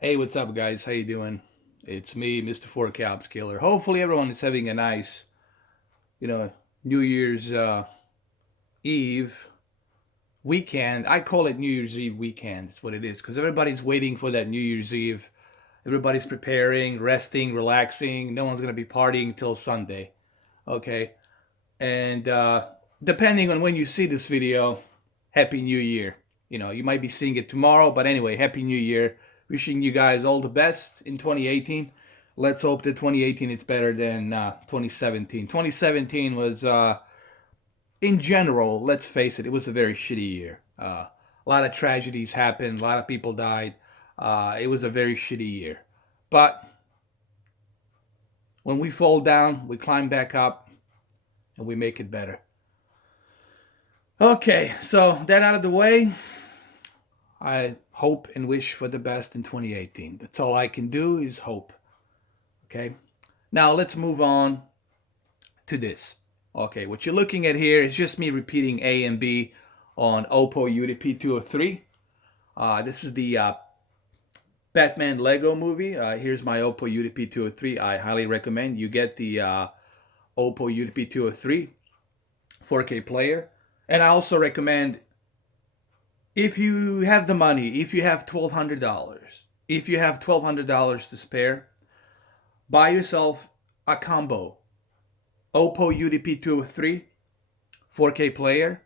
Hey, what's up, guys? How you doing? It's me, Mr. Four Caps Killer. Hopefully, everyone is having a nice, you know, New Year's Eve weekend. I call it New Year's Eve weekend. It's what it is because everybody's waiting for that New Year's Eve. Everybody's preparing, resting, relaxing. No one's gonna be partying till Sunday. Okay, and depending on when you see this video, Happy New Year. You might be seeing it tomorrow, but anyway, Happy New Year. Wishing you guys all the best in 2018. Let's hope that 2018 is better than 2017. 2017 was, in general, let's face it, it was a very shitty year. A lot of tragedies happened, a lot of people died. It was a very shitty year. But when we fall down, we climb back up and we make it better. Okay, so that out of the way, I hope and wish for the best in 2018. That's all I can do is hope. Okay, now let's move on to this. Okay, what you're looking at here is just me repeating A and B on Oppo UDP 203. This is the Batman Lego movie. Here's my Oppo UDP 203. I highly recommend you get the Oppo UDP 203 4K player. And I also recommend, if you have the money, if you have $1,200, if you have $1,200 to spare, buy yourself a combo Oppo UDP 203 4K player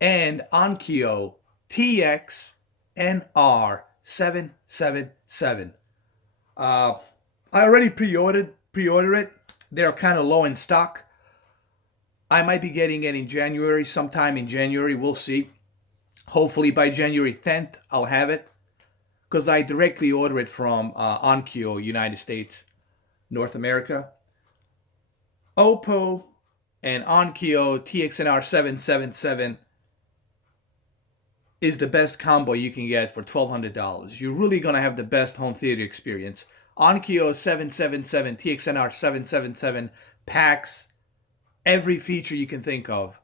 and Onkyo TX NR 777. I already pre-ordered it. They're kind of low in stock. I might be getting it in January, sometime in January. We'll see. Hopefully by January 10th, I'll have it because I directly order it from Onkyo, United States, North America. Oppo and Onkyo TXNR 777 is the best combo you can get for $1,200. You're really going to have the best home theater experience. Onkyo 777, TXNR 777 packs every feature you can think of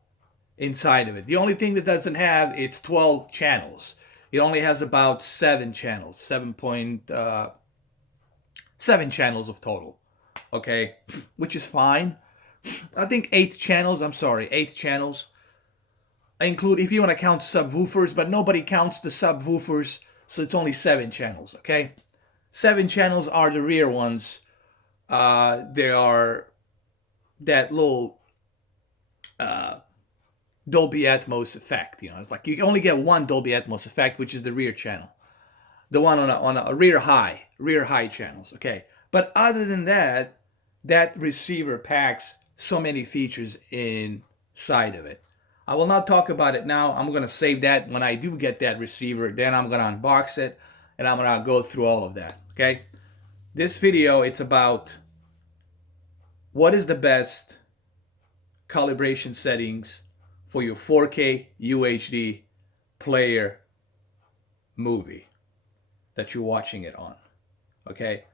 inside of it. The only thing that doesn't have, it's 12 channels. It only has about 7 channels, 7.7 channels of total. Okay, which is fine. I think 8 channels. I'm sorry, 8 channels. I include, if you want to count subwoofers, but nobody counts the subwoofers, so it's only 7 channels. Okay, 7 channels are the rear ones. They are that little Dolby Atmos effect. It's like you only get one Dolby Atmos effect, which is the rear channel, the one on a rear high channels. Okay, but other than that, that receiver packs so many features inside of it. I will not talk about it now. I'm gonna save that when I do get that receiver. Then I'm gonna unbox it and I'm gonna go through all of that. Okay, this video, it's about what is the best calibration settings for your 4K UHD player movie that you're watching it on. Okay,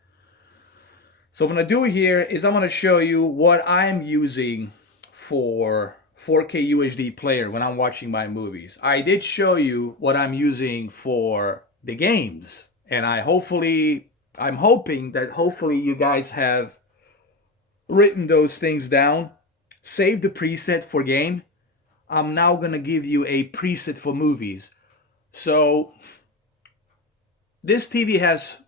so what I'm going to do here is I'm going to show you what I'm using for 4K UHD player when I'm watching my movies. I did show you what I'm using for the games, and I'm hoping that hopefully you guys have written those things down. Save the preset for game. I'm now going to give you a preset for movies. So this TV has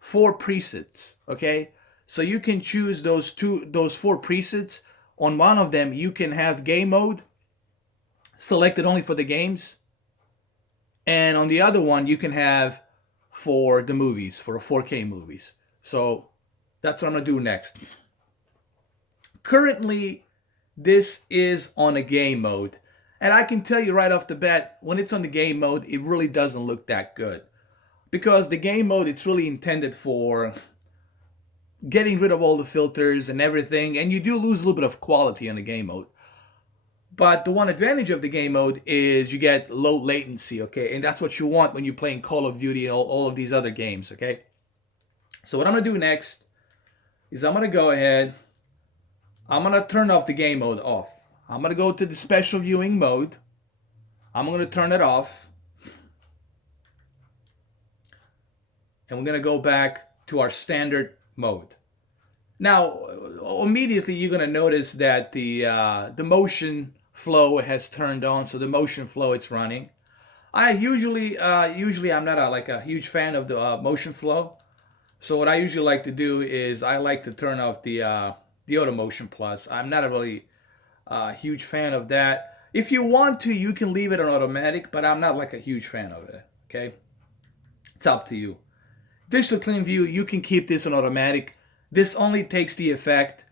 4 presets, okay? So you can choose those 4 presets. On one of them, you can have game mode selected only for the games. And on the other one, you can have for the movies, for 4K movies. So that's what I'm going to do next. Currently, this is on a game mode. And I can tell you right off the bat, when it's on the game mode, it really doesn't look that good. Because the game mode, it's really intended for getting rid of all the filters and everything, and you do lose a little bit of quality on the game mode. But the one advantage of the game mode is you get low latency, okay? And that's what you want when you're playing Call of Duty and all of these other games, okay? So what I'm gonna do next is I'm gonna go ahead, I'm gonna turn off the game mode off. I'm gonna go to the special viewing mode. I'm gonna turn it off. and we're going to go back to our standard mode. Now, immediately you're going to notice that the motion flow has turned on. So the motion flow, it's running. I usually I'm not like a huge fan of the motion flow. So what I usually like to do is I like to turn off the auto motion plus. I'm not a really huge fan of that. If you want to, you can leave it on automatic, but I'm not like a huge fan of it. Okay, it's up to you. Digital clean view, you can keep this on automatic. This only takes the effect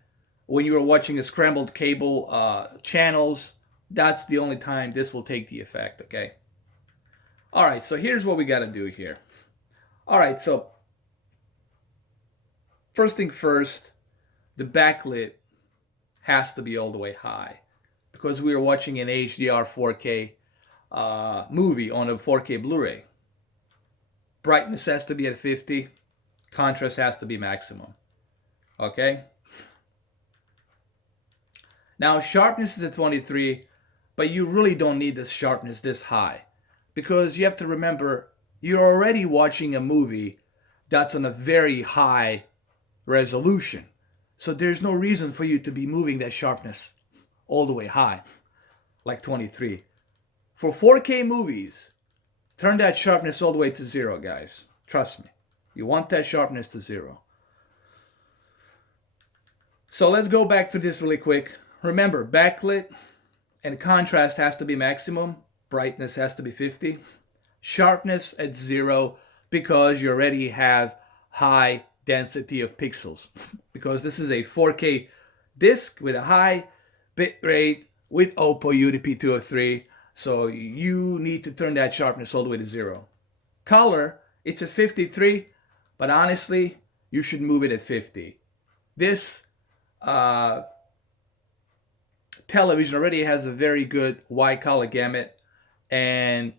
when you are watching a scrambled cable channels. That's the only time this will take the effect. Okay. All right, so here's what we got to do here. All right, so first thing first, the backlit has to be all the way high because we are watching an HDR 4K movie on a 4K Blu-ray. Brightness has to be at 50. Contrast has to be maximum. Okay? Now, sharpness is at 23, but you really don't need this sharpness this high because you have to remember you're already watching a movie that's on a very high resolution. So there's no reason for you to be moving that sharpness all the way high, like 23. For 4K movies, turn that sharpness all the way to 0, guys. Trust me. You want that sharpness to 0. So let's go back to this really quick. Remember, backlit and contrast has to be maximum. Brightness has to be 50. Sharpness at 0 because you already have high density of pixels. Because this is a 4K disc with a high bit rate with OPPO UDP203. So you need to turn that sharpness all the way to 0. Color, it's at 53, but honestly, you should move it at 50. This television already has a very good wide color gamut, and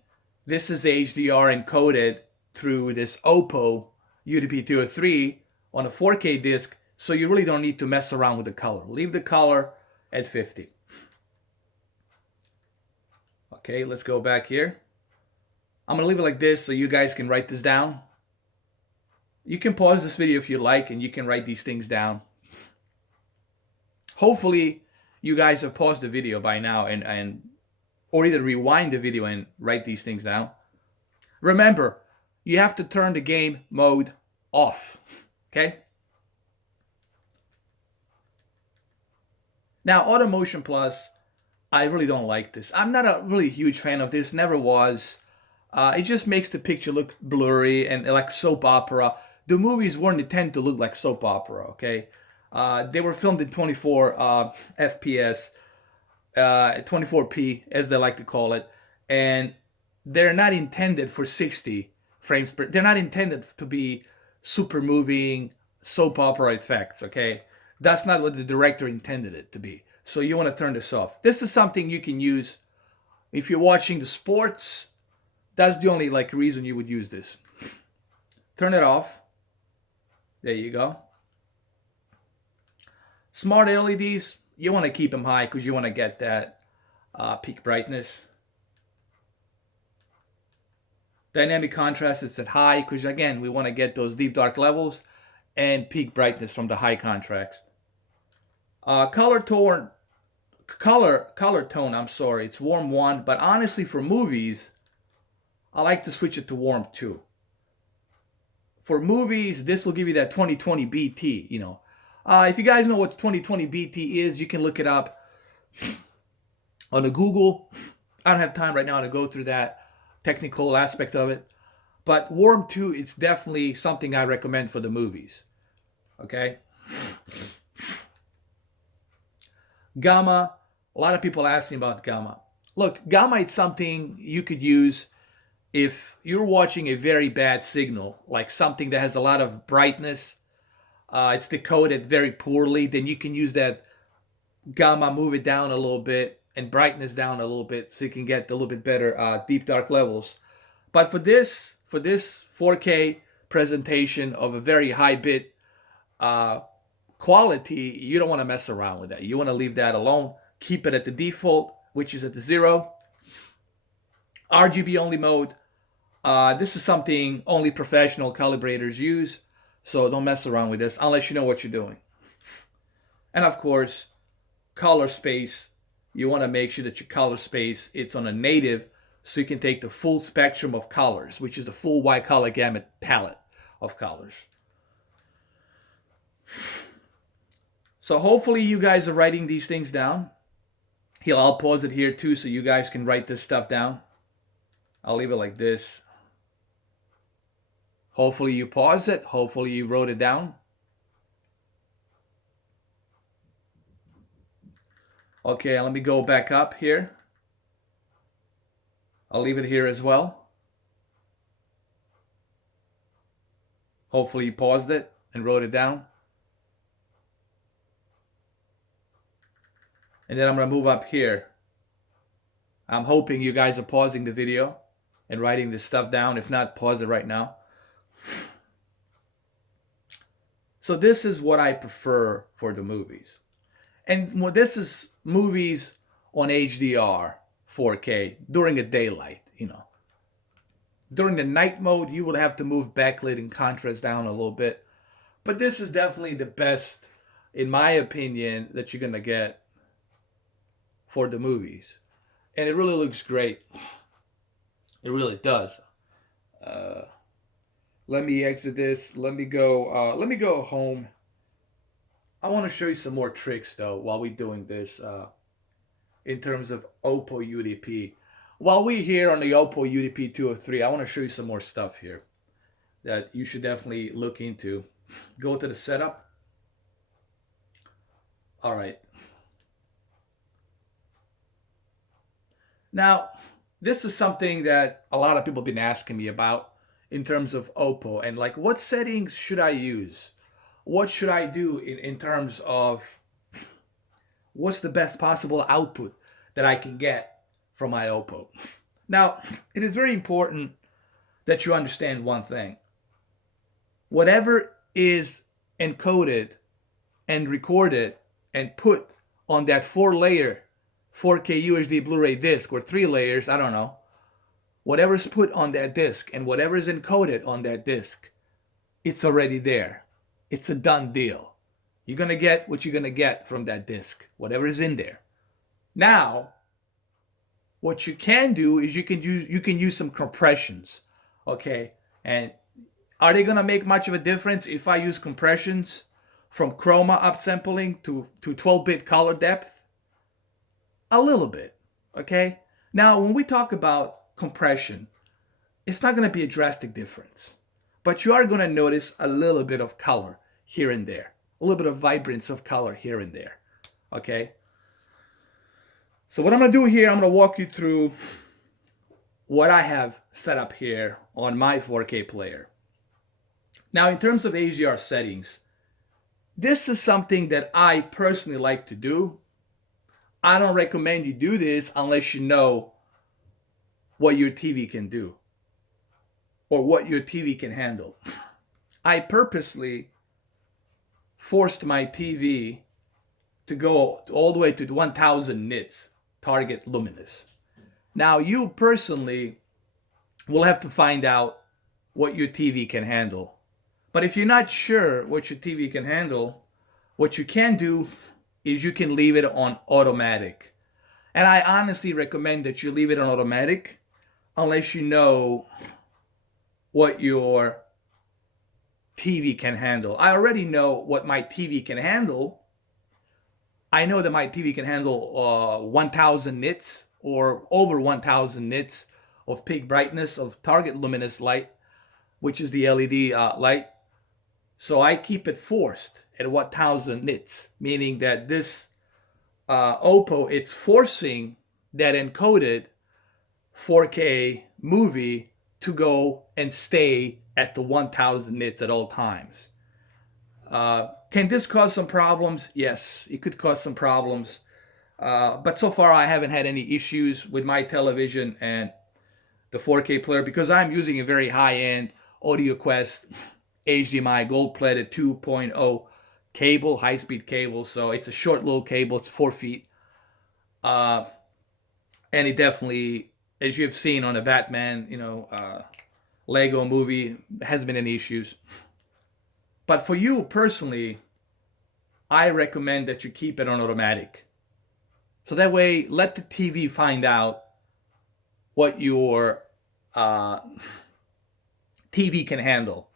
this is HDR encoded through this OPPO UDP203 on a 4K disc, so you really don't need to mess around with the color. Leave the color at 50. Okay, let's go back here. I'm going to leave it like this so you guys can write this down. You can pause this video if you like, and you can write these things down. Hopefully, you guys have paused the video by now or either rewind the video and write these things down. Remember, you have to turn the game mode off. Okay? Now, Auto Motion Plus, I really don't like this. I'm not a really huge fan of this, never was. It just makes the picture look blurry and like soap opera. The movies weren't intended to look like soap opera, okay? They were filmed in 24 FPS, 24p, as they like to call it. And they're not intended for 60 frames per... They're not intended to be super moving soap opera effects, okay? That's not what the director intended it to be. So you want to turn this off. This is something you can use if you're watching the sports. That's the only like reason you would use this. Turn it off. There you go. Smart LEDs, you want to keep them high because you want to get that peak brightness. Dynamic contrast is at high because again we want to get those deep dark levels and peak brightness from the high contrast. Color tone, I'm sorry, it's warm 1, but honestly for movies, I like to switch it to warm 2. For movies, this will give you that 2020 BT, you know. If you guys know what 2020 BT is, you can look it up on the Google. I don't have time right now to go through that technical aspect of it. But warm 2, it's definitely something I recommend for the movies. Okay? Gamma, a lot of people ask me about gamma. Look, gamma is something you could use if you're watching a very bad signal, like something that has a lot of brightness, it's decoded very poorly, then you can use that gamma, move it down a little bit, and brightness down a little bit so you can get a little bit better deep dark levels. But for this 4K presentation of a very high bit quality, you don't want to mess around with that. You want to leave that alone. Keep it at the default, which is at the 0. RGB only mode. This is something only professional calibrators use, so don't mess around with this unless you know what you're doing. And of course, color space. You want to make sure that your color space it's on a native, so you can take the full spectrum of colors, which is the full wide color gamut palette of colors. So hopefully you guys are writing these things down. Here, I'll pause it here too so you guys can write this stuff down. I'll leave it like this. Hopefully you paused it. Hopefully you wrote it down. Okay, let me go back up here. I'll leave it here as well. Hopefully you paused it and wrote it down. And then I'm going to move up here. I'm hoping you guys are pausing the video and writing this stuff down. If not, pause it right now. So this is what I prefer for the movies. And this is movies on HDR 4K during the daylight, you know. During the night mode, you would have to move backlit and contrast down a little bit. But this is definitely the best, in my opinion, that you're going to get for the movies. And it really looks great. It really does. Let me exit this. Let me go home. I want to show you some more tricks though while we're doing this in terms of Oppo UDP. While we're here on the Oppo UDP 203, I want to show you some more stuff here that you should definitely look into. Go to the setup. All right. Now, this is something that a lot of people have been asking me about in terms of Oppo and like what settings should I use? What should I do in terms of what's the best possible output that I can get from my Oppo? Now, it is very important that you understand one thing. Whatever is encoded and recorded and put on that 4-layer 4K UHD Blu-ray disc, or 3 layers, I don't know. Whatever's put on that disc and whatever is encoded on that disc, it's already there. It's a done deal. You're going to get what you're going to get from that disc, whatever is in there. Now, what you can do is you can use some compressions, okay? And are they going to make much of a difference if I use compressions from chroma upsampling to 12-bit color depth? A little bit, okay? Now, when we talk about compression, it's not going to be a drastic difference, but you are going to notice a little bit of color here and there, a little bit of vibrance of color here and there, okay? So what I'm going to do here, I'm going to walk you through what I have set up here on my 4K player. Now, in terms of HDR settings, this is something that I personally like to do. I don't recommend you do this unless you know what your TV can do or what your TV can handle. I purposely forced my TV to go all the way to 1000 nits target luminous. Now you personally will have to find out what your TV can handle. But if you're not sure what your TV can handle, what you can do is you can leave it on automatic. And I honestly recommend that you leave it on automatic unless you know what your TV can handle. I already know what my TV can handle. I know that my TV can handle 1000 nits or over 1000 nits of peak brightness of target luminous light, which is the LED light. So I keep it forced at 1000 nits, meaning that this Oppo, it's forcing that encoded 4K movie to go and stay at the 1000 nits at all times. Can this cause some problems? Yes, it could cause some problems. But so far I haven't had any issues with my television and the 4K player because I'm using a very high-end AudioQuest HDMI gold-plated 2.0 cable, high-speed cable. So it's a short little cable. It's 4 feet. And it definitely, as you've seen on the Batman, Lego movie, hasn't been any issues. But for you personally, I recommend that you keep it on automatic. So that way, let the TV find out what your TV can handle.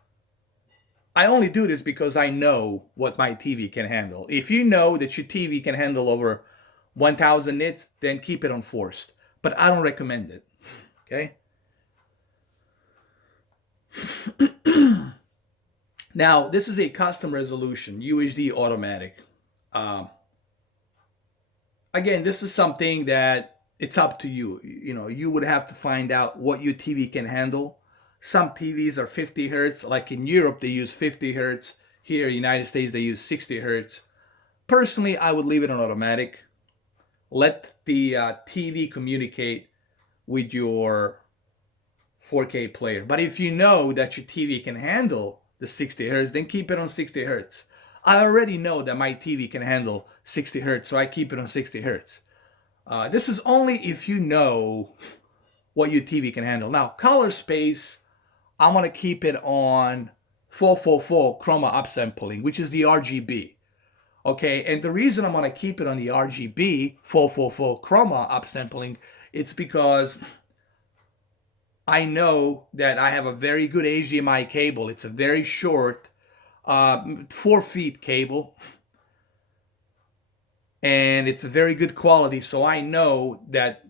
I only do this because I know what my TV can handle. If you know that your TV can handle over 1000 nits, then keep it on forced. But I don't recommend it. Okay? Now, this is a custom resolution, UHD automatic. Again, this is something that it's up to you. You know, you would have to find out what your TV can handle. Some TVs are 50 hertz, like in Europe they use 50 hertz. Here in the United States they use 60 hertz. Personally, I would leave it on automatic. Let the TV communicate with your 4K player. But if you know that your TV can handle the 60 hertz, then keep it on 60 hertz. I already know that my TV can handle 60 hertz, so I keep it on 60 hertz. This is only if you know what your TV can handle. Now, color space, I'm going to keep it on 444 chroma upsampling, which is the RGB. Okay, and the reason I'm going to keep it on the RGB 444 chroma upsampling, it's because I know that I have a very good HDMI cable. It's a very short 4 feet cable, and it's a very good quality, so I know that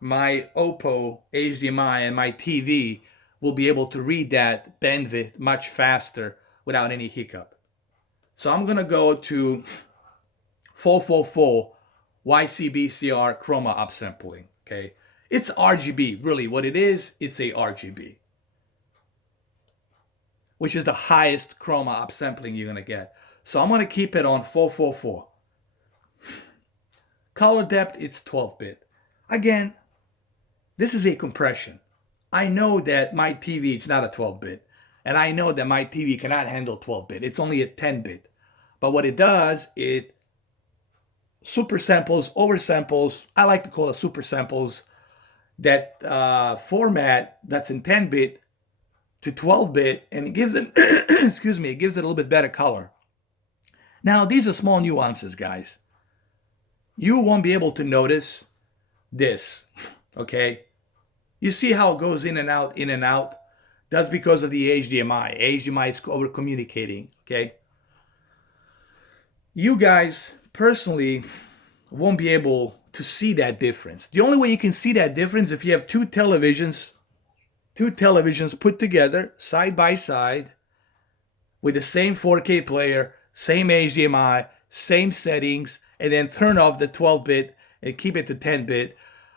my Oppo HDMI and my TV will be able to read that bandwidth much faster without any hiccup. So I'm gonna go to 444 YCBCR chroma upsampling. Okay, it's RGB. Really, what it is, it's a RGB, which is the highest chroma upsampling you're gonna get. So I'm gonna keep it on 444. Color depth, it's 12-bit. Again, this is a compression. I know that my TV, it's not a 12-bit. And I know that my TV cannot handle 12-bit. It's only a 10-bit. But what it does, it super samples, oversamples. I like to call it super samples. That format that's in 10-bit to 12-bit, and it gives it, excuse me, it gives it a little bit better color. Now, these are small nuances, guys. You won't be able to notice this, okay? You see how it goes in and out, in and out? That's because of the HDMI. HDMI is over communicating, okay? You guys personally won't be able to see that difference. The only way you can see that difference if you have two televisions put together side by side with the same 4K player, same HDMI, same settings, and then turn off the 12-bit and keep it to 10-bit.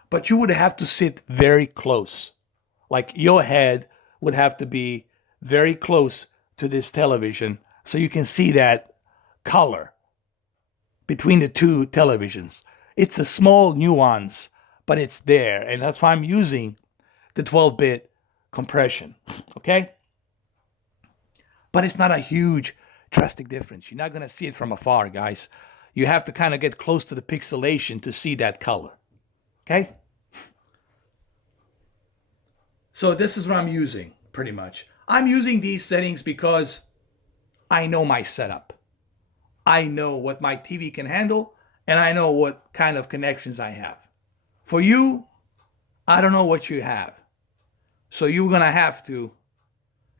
But you would have to sit very close. Like your head would have to be very close to this television so you can see that color between the two televisions. It's a small nuance, but it's there. And that's why I'm using the 12-bit compression, okay? But it's not a huge drastic difference. You're not going to see it from afar, guys. You have to kind of get close to the pixelation to see that color, okay? So this is what I'm using, pretty much. I'm using these settings because I know my setup. I know what my TV can handle, and I know what kind of connections I have. For you, I don't know what you have. So you're going to have to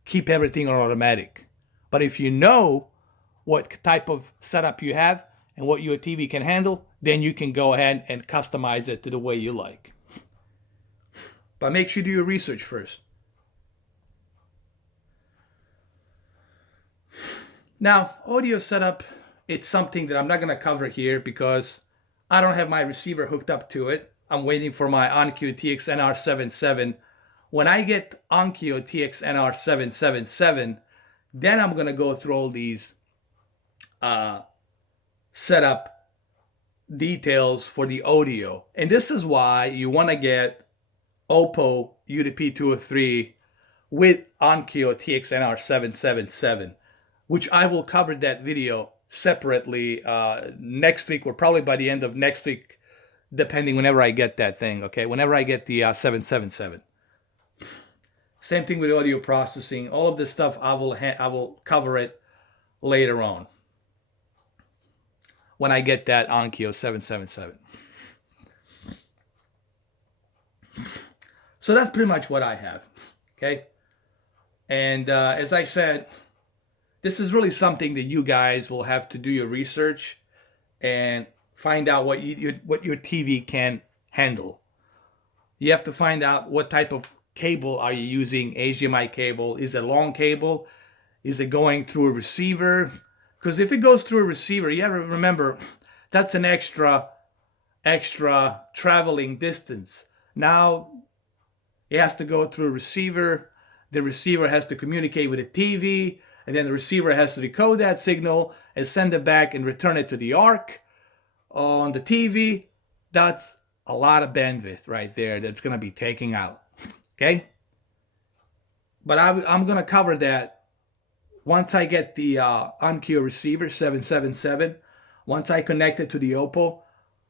keep everything on automatic. But if you know what type of setup you have and what your TV can handle, then you can go ahead and customize it to the way you like. But make sure you do your research first. Now, audio setup, it's something that I'm not going to cover here because I don't have my receiver hooked up to it. I'm waiting for my Onkyo TX-NR77. When I get Onkyo TX-NR777, then I'm going to go through all these setup details for the audio. And this is why you want to get Oppo UDP203 with Onkyo TX-NR777, which I will cover that video separately next week, or probably by the end of next week, depending whenever I get that thing, okay? Whenever I get the 777. Same thing with audio processing. All of this stuff I will cover it later on when I get that Onkyo 777. So that's pretty much what I have. Okay. And as I said, this is really something that you guys will have to do your research and find out what your TV can handle. You have to find out what type of cable are you using. HDMI cable, is it a long cable? Is it going through a receiver? Because if it goes through a receiver, you have to remember that's an extra traveling distance. Now it has to go through a receiver. The receiver has to communicate with the TV, and then the receiver has to decode that signal and send it back and return it to the ARC on the TV. That's a lot of bandwidth right there that's going to be taking out. Okay? But I'm going to cover that once I get the Onkyo receiver 777. Once I connect it to the Oppo,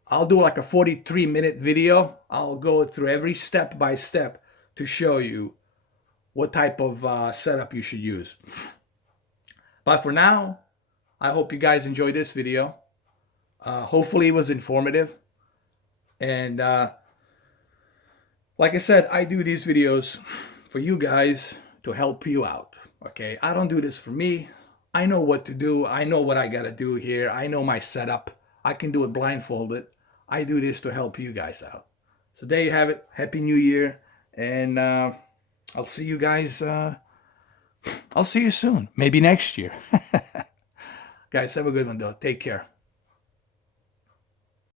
I'll do like a 43-minute video. I'll go through every step by step to show you what type of setup you should use. But for now, I hope you guys enjoyed this video. Hopefully it was informative. And like I said, I do these videos for you guys to help you out. Okay, I don't do this for me. I know what to do. I know what I gotta do here. I know my setup. I can do it blindfolded. I do this to help you guys out. So there you have it. Happy New Year. And I'll see you guys. I'll see you soon. Maybe next year. Guys, have a good one though. Take care.